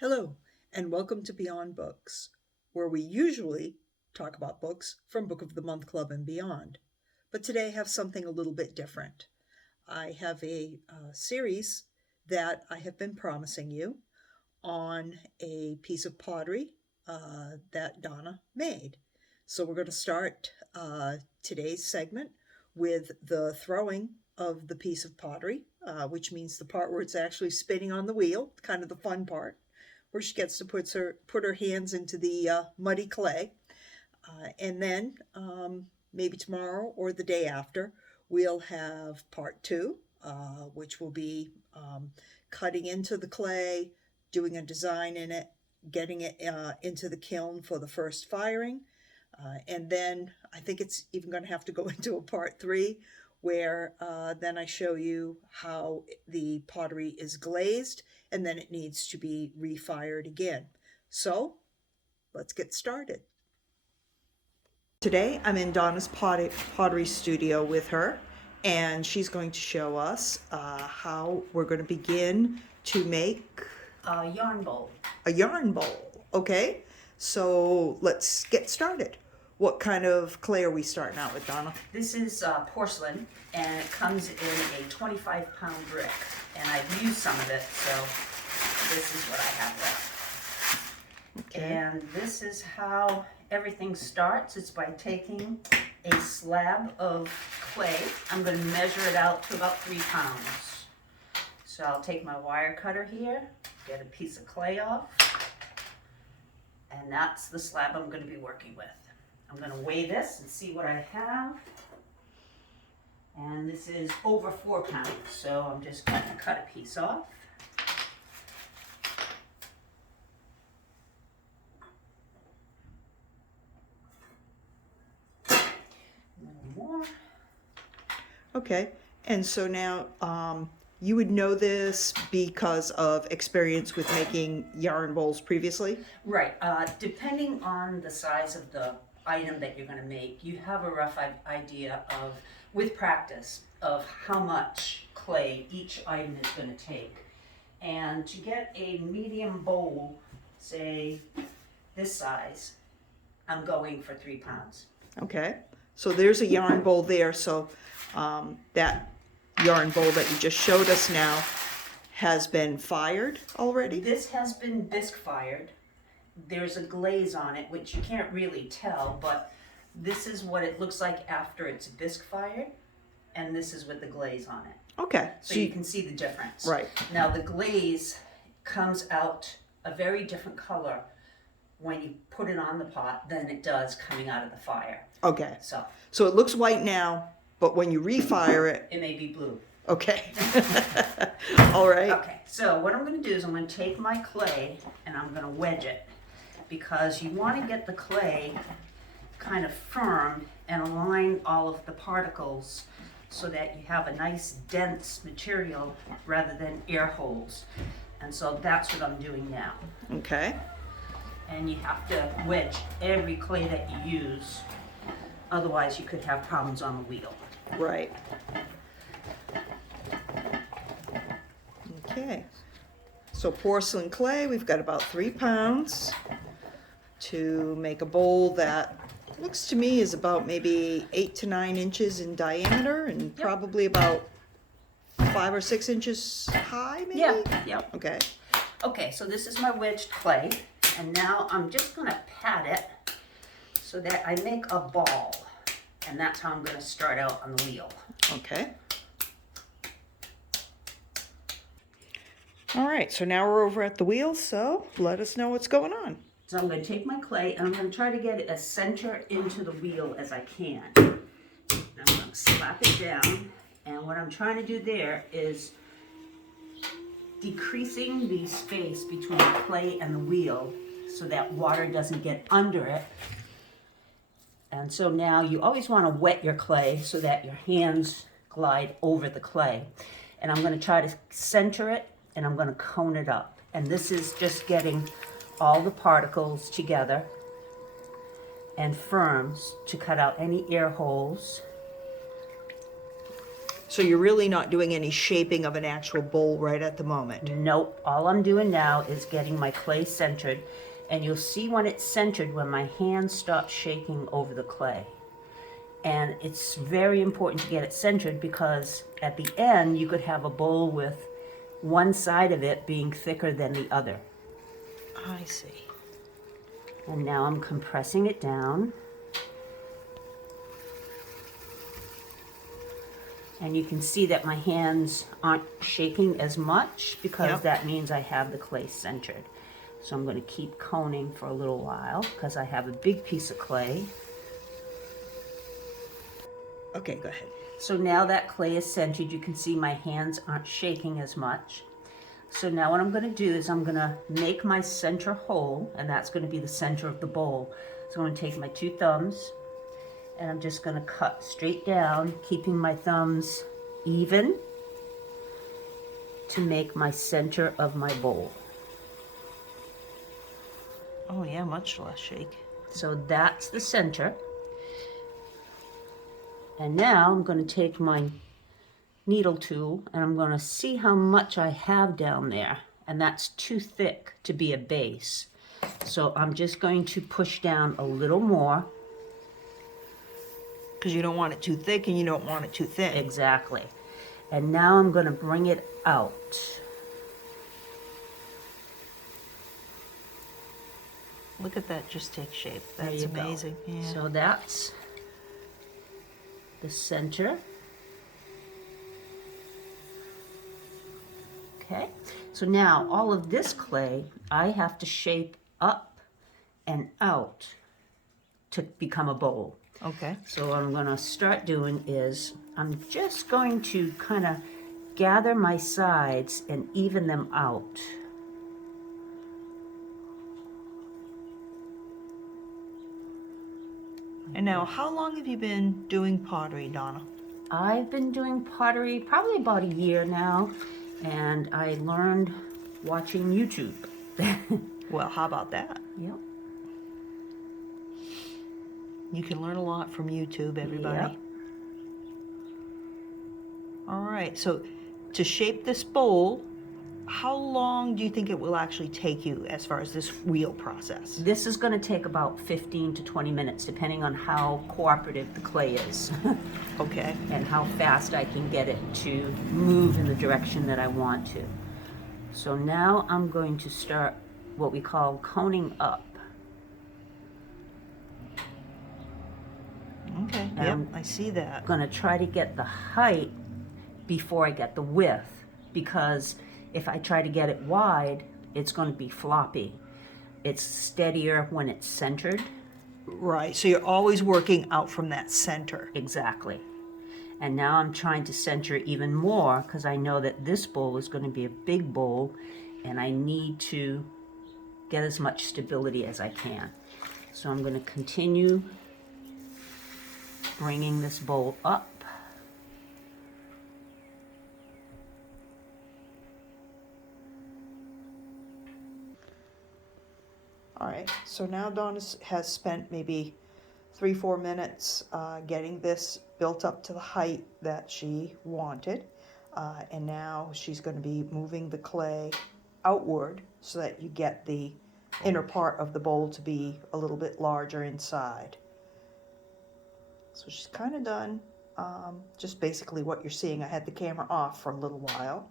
Hello, and welcome to Beyond Books, where we usually talk about books from Book of the Month Club and beyond. But today I have something a little bit different. I have a series that I have been promising you on a piece of pottery that Donna made. So we're going to start today's segment with the throwing of the piece of pottery, which means the part where it's actually spinning on the wheel, kind of the fun part, where she gets to put her hands into the muddy clay. And then maybe tomorrow or the day after, we'll have part two, which will be cutting into the clay, doing a design in it, getting it into the kiln for the first firing. And then I think it's even going to have to go into a part three where then I show you how the pottery is glazed and then it needs to be refired again. So let's get started. Today I'm in Donna's pottery studio with her, and she's going to show us how we're going to begin to make a yarn bowl. A yarn bowl. Okay, so let's get started. What kind of clay are we starting out with, Donna? This is porcelain, and it comes in a 25-pound brick. And I've used some of it, so this is what I have left. Okay. And this is how everything starts. It's by taking a slab of clay. I'm going to measure it out to about 3 pounds. So I'll take my wire cutter here, get a piece of clay off, and that's the slab I'm going to be working with. I'm going to weigh this and see what I have. And this is over 4 pounds, so I'm just going to cut a piece off. A little more. Okay, and so now you would know this because of experience with making yarn bowls previously? Right. Depending on the size of the item that you're going to make, you have a rough idea of, with practice, of how much clay each item is going to take. And to get a medium bowl, say this size, I'm going for 3 pounds. Okay, so there's a yarn bowl there. So that yarn bowl that you just showed us now has been fired already? This has been bisque fired. There's a glaze on it, which you can't really tell, but this is what it looks like after it's bisque fired, and this is with the glaze on it. Okay. So you can see the difference. Right. Now the glaze comes out a very different color when you put it on the pot than it does coming out of the fire. Okay. So it looks white now, but when you refire it... It may be blue. Okay. All right. Okay, so what I'm going to do is I'm going to take my clay and I'm going to wedge it, because you want to get the clay kind of firm and align all of the particles so that you have a nice dense material rather than air holes. And so that's what I'm doing now. Okay. And you have to wedge every clay that you use, otherwise you could have problems on the wheel. Right. Okay. So porcelain clay, we've got about 3 pounds to make a bowl that looks to me is about maybe 8 to 9 inches in diameter and probably about 5 or 6 inches high, maybe? Yep. Okay. Okay, so this is my wedged clay, and now I'm just going to pat it so that I make a ball, and that's how I'm going to start out on the wheel. Okay. All right, so now we're over at the wheel, so let us know what's going on. So I'm going to take my clay and I'm going to try to get it as center into the wheel as I can. And I'm going to slap it down, and what I'm trying to do there is decreasing the space between the clay and the wheel so that water doesn't get under it. And so now you always want to wet your clay so that your hands glide over the clay. And I'm going to try to center it, and I'm going to cone it up. And this is just getting all the particles together and firms to cut out any air holes. So you're really not doing any shaping of an actual bowl right at the moment. Nope. All I'm doing now is getting my clay centered. And you'll see when it's centered when my hand stops shaking over the clay. And it's very important to get it centered because at the end you could have a bowl with one side of it being thicker than the other. I see. And now I'm compressing it down. And you can see that my hands aren't shaking as much because that means I have the clay centered. So I'm going to keep coning for a little while because I have a big piece of clay. Okay, go ahead. So now that clay is centered, you can see my hands aren't shaking as much. So now what I'm going to do is I'm going to make my center hole, and that's going to be the center of the bowl. So I'm going to take my 2 thumbs, and I'm just going to cut straight down, keeping my thumbs even to make my center of my bowl. Oh yeah, much less shake. So that's the center. And now I'm going to take my needle tool and I'm going to see how much I have down there. And that's too thick to be a base. So I'm just going to push down a little more. Because you don't want it too thick and you don't want it too thin. Exactly. And now I'm going to bring it out. Look at that just take shape. That's amazing. Yeah. So that's the center. Okay, so now all of this clay I have to shape up and out to become a bowl. Okay. So what I'm going to start doing is I'm just going to kind of gather my sides and even them out. And now, how long have you been doing pottery, Donna? I've been doing pottery probably about a year now, and I learned watching YouTube. Well, how about that? Yep. You can learn a lot from YouTube, everybody. Yep. All right, so to shape this bowl, how long do you think it will actually take you as far as this wheel process? This is going to take about 15 to 20 minutes, depending on how cooperative the clay is. Okay. And how fast I can get it to move in the direction that I want to. So now I'm going to start what we call coning up. Okay, yep, I see that. I'm going to try to get the height before I get the width, because if I try to get it wide, it's going to be floppy. It's steadier when it's centered. Right, so you're always working out from that center. Exactly. And now I'm trying to center even more because I know that this bowl is going to be a big bowl and I need to get as much stability as I can. So I'm going to continue bringing this bowl up. All right, so now Donna has spent maybe 3-4 minutes getting this built up to the height that she wanted. And now she's going to be moving the clay outward so that you get the inner part of the bowl to be a little bit larger inside. So she's kind of done just basically what you're seeing. I had the camera off for a little while,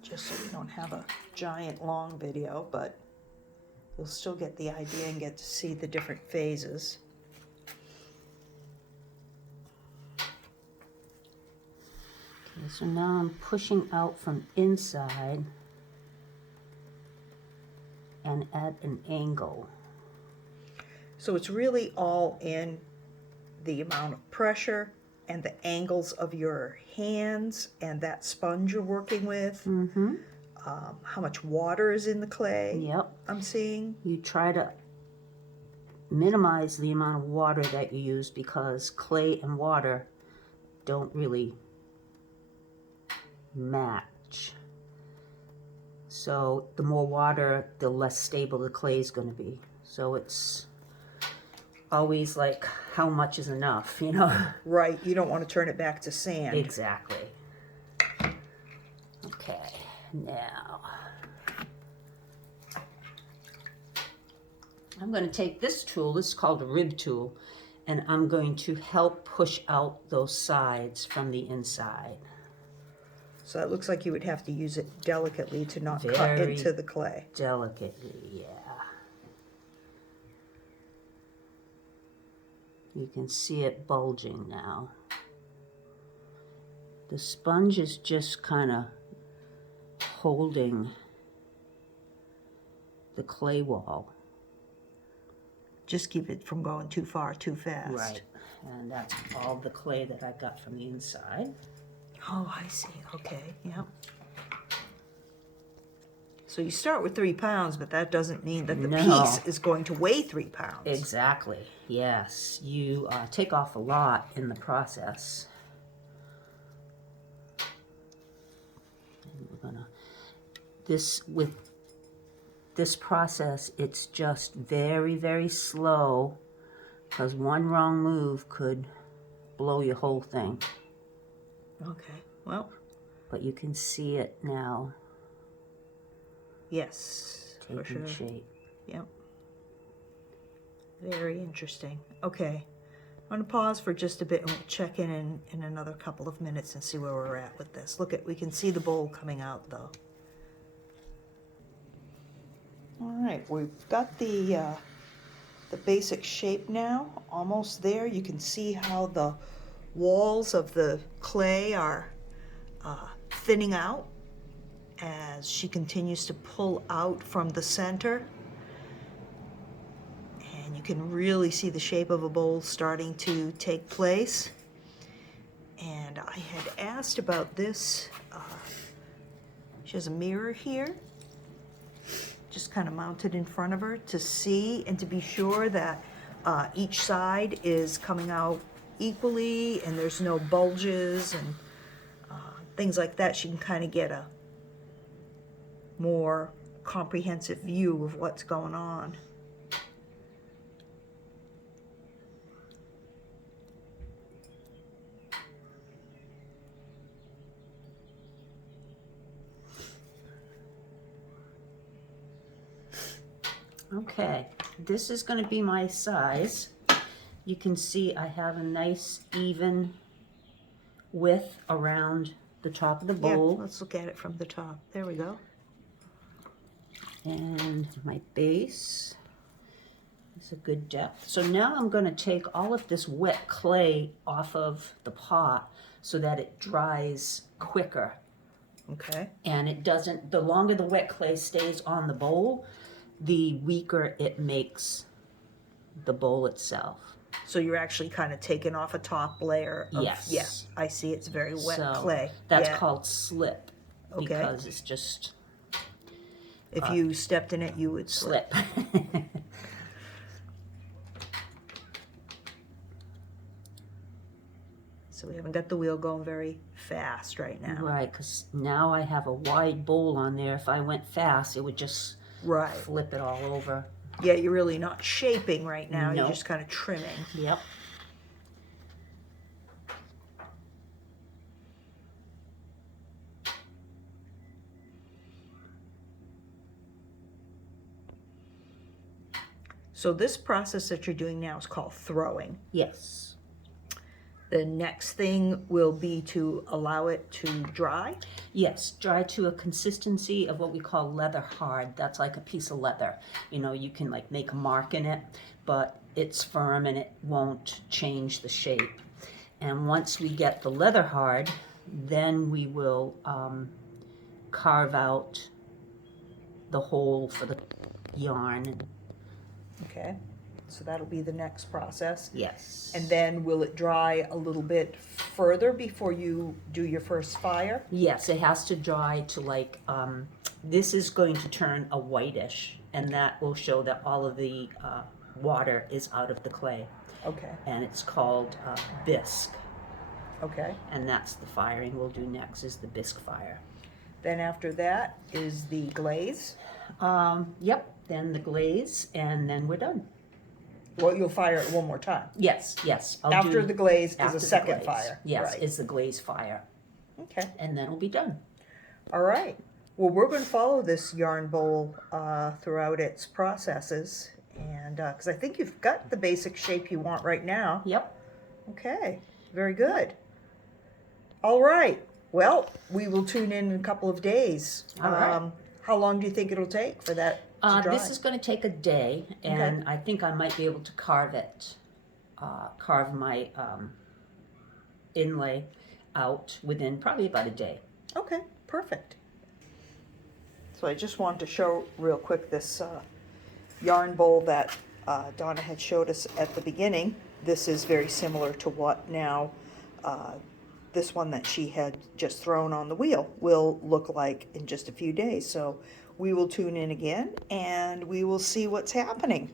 just so we don't have a giant long video, but you'll still get the idea and get to see the different phases. Okay, so now I'm pushing out from inside and at an angle. So it's really all in the amount of pressure and the angles of your hands and that sponge you're working with. Mm-hmm. How much water is in the clay. Yep. I'm seeing. You try to minimize the amount of water that you use because clay and water don't really match. So the more water, the less stable the clay is going to be. So it's always like how much is enough, you know? Right, you don't want to turn it back to sand. Exactly. Okay, now I'm going to take this tool, this is called a rib tool, and I'm going to help push out those sides from the inside. So it looks like you would have to use it delicately to not cut Very into the clay. delicately, yeah. You can see it bulging now. The sponge is just kind of holding the clay wall. Just keep it from going too far, too fast. Right. And that's all the clay that I got from the inside. Oh, I see. Okay, yep. So you start with 3 pounds, but that doesn't mean that the piece is going to weigh 3 pounds. Exactly. Yes. You take off a lot in the process. And we're gonna with this process, it's just very, very slow, because one wrong move could blow your whole thing. Okay. Well. But you can see it now. Yes, for taking sure. shape. Yep. Very interesting. Okay. I'm going to pause for just a bit and we'll check in another couple of minutes and see where we're at with this. Look at, we can see the bowl coming out though. All right, we've got the basic shape now, almost there. You can see how the walls of the clay are thinning out as she continues to pull out from the center. And you can really see the shape of a bowl starting to take place. And I had asked about this. She has a mirror here, just kind of mounted in front of her to see and to be sure that each side is coming out equally and there's no bulges and things like that. She can kind of get a more comprehensive view of what's going on. Okay, this is going to be my size. You can see I have a nice even width around the top of the bowl. Yeah, let's look at it from the top. There we go. And my base is a good depth. So now I'm going to take all of this wet clay off of the pot so that it dries quicker. Okay. And it doesn't, the longer the wet clay stays on the bowl, the weaker it makes the bowl itself. So you're actually kind of taking off a top layer of, yes. Yeah, I see it's very wet so clay. That's called slip. Okay. Because it's just... If you stepped in it, you would slip. So we haven't got the wheel going very fast right now. Right, because now I have a wide bowl on there. If I went fast, it would just flip it all over. Yeah, you're really not shaping right now. Nope. You're just kind of trimming. Yep. So this process that you're doing now is called throwing. Yes. The next thing will be to allow it to dry? Yes, dry to a consistency of what we call leather hard. That's like a piece of leather. You know, you can like make a mark in it, but it's firm and it won't change the shape. And once we get the leather hard, then we will carve out the hole for the yarn. Okay, so that'll be the next process. Yes. And then will it dry a little bit further before you do your first fire? Yes, it has to dry to like, this is going to turn a whitish, and that will show that all of the water is out of the clay. Okay. And it's called bisque. Okay. And that's the firing we'll do next, is the bisque fire. Then after that is the glaze. Yep, then the glaze, and then we're done. Well, you'll fire it one more time. Yes, yes. After the glaze is after a the second glaze. fire. Yes, Right. it's the glaze fire. Okay. And then it'll be done. All right. Well, we're going to follow this yarn bowl throughout its processes, and because I think you've got the basic shape you want right now. Yep. Okay. Very good. All right. Well, we will tune in a couple of days. All right. How long do you think it'll take for that to dry? This is going to take a day, and I think I might be able to carve it, carve my inlay out within probably about a day. Okay, perfect. So I just wanted to show real quick this yarn bowl that Donna had showed us at the beginning. This is very similar to what now this one that she had just thrown on the wheel will look like in just a few days. So we will tune in again and we will see what's happening.